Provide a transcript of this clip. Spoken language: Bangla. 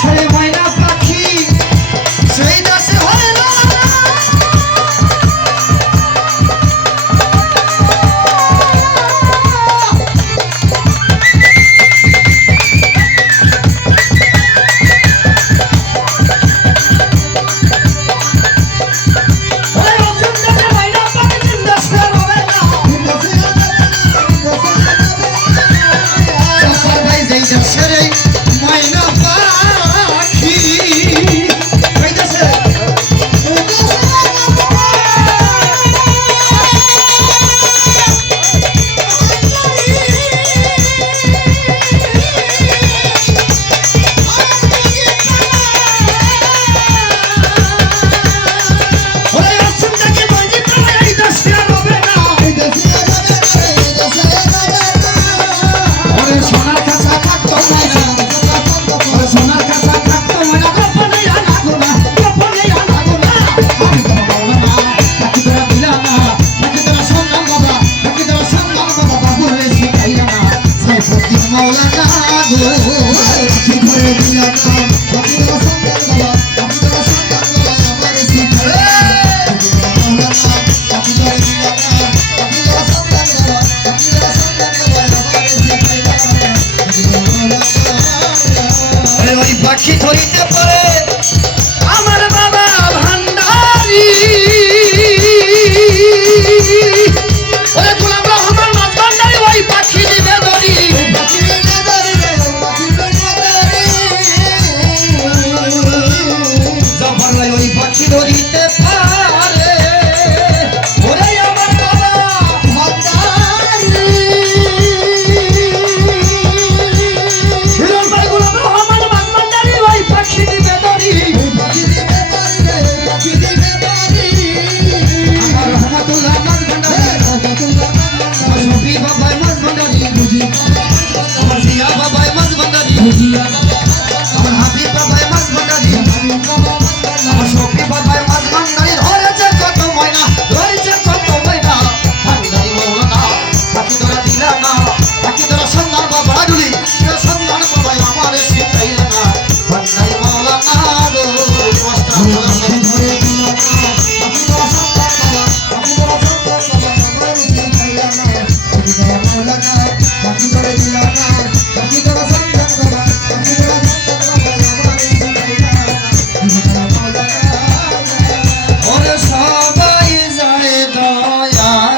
সেই ময়না পাখি ধরিতে পারে আমার বাবা ভান্ডারি ওরে গোলাম রহমান মাছ ভান্ডারি ওই পাখি দিবে ধরি জফরলাই ওই পাখি ধরিতে পারে ওরে আমার বাবা ভান্ডারি হিরণবাই গোলাম রহমান মাছ ভান্ডারি ওই পাখি দিবে ধরি আমার রহমতুল্লাহ মাছ ভান্ডারি আমার শফি বাবাই মাছ ভান্ডারি আমার জিয়া বাবাই মাছ ভান্ডারি আমার হাবিব বাবাই মাছ ভান্ডারি আমার শফি বাবাই মাছ ভান্ডারি ধরেছে কত ময়না ধরেছে কত ময়না ভান্ডারি মৌলানা পাখি ধরা দিলা না পাখি ধরা সন্ধান বাবা ডুলি সন্ধান বাবাই আমার শিখাইল না ভান্ডারি মৌলানা গো কষ্ট পাখি ধরে দিলা না